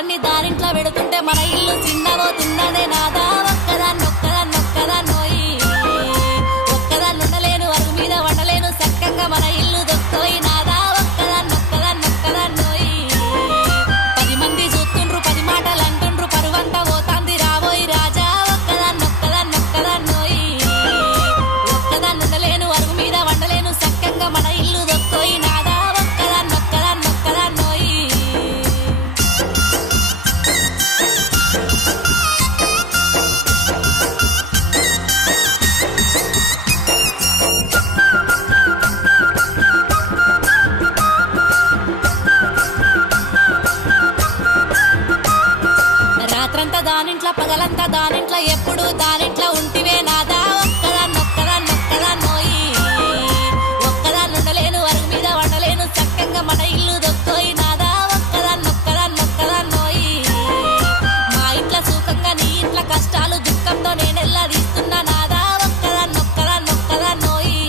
సామాన్లన్నీ దారింట్లో పెడుతుంటే మన ఇల్లు చిన్నబోతున్నదే నాదా ఒక్కదాన్నొక్కదాన్నొక్కదాన్నోయి ఒక్కదాన్నుండలేను అరుగు మీద వండలేను చక్కగా మన ఇల్లు దొక్కోయి నాదా ఒక్కదాన్నొక్కదాన్నొక్కదాన్నోయి 10 మంది చూస్తుండ్రు 10 మాటలు అంటుండ్రు పరువంతా పోతాంది రాబోయి రాజా ఒక్కదాన్నొక్కదాన్నొక్కదాన్నోయి ఒక్కదాన్నుండలేను అరుగు మీద వండలేను చక్కగా మన ఇల్లు దొక్కోయి నాదా ఒక్కదాన్నొక్కదాన్నొక్కదాన్నోయి రాత్రంతా దానింట్లో పగలంతా దానింట్లో ఎప్పుడు దానింట్లో ఉంటివే నాదా ఒక్కదాన్నొక్కదాన్నొక్కదాన్నోయి ఒక్కదాన్నుండలేను అరుగు మీద వండలేను చక్కగా మన ఇల్లు దొక్కోయి నాదా ఒక్కదాన్నొక్కదాన్నొక్కదాన్నోయి మా ఇంట్లో సుఖంగా నీ ఇంట్లో కష్టాలు దుఃఖంతో నేనెల్లా తీస్తున్నా నాదా ఒక్కదాన్నొక్కదాన్నొక్కదాన్నోయి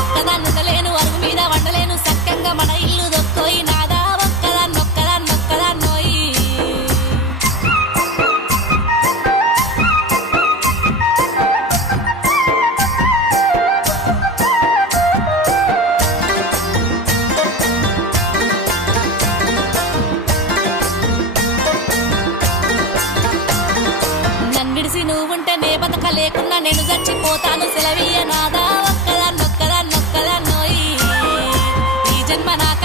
ఒక్కదాన్నుండలేను అరుగు మీద వండలేను చక్కగా మన ఇల్లు దొక్కోయి నాదా ఒక్కదాన్నొక్కదాన్నొక్కదాన్నోయి నన్నిడిసి నువ్వుంటే నే బతక లేకున్నా నేను చచ్చిపోతాను సెలవీయ నాదా ఒక్కదాన్నొక్కదాన్నొక్కదాన్నోయి ఈ జన్మ నాక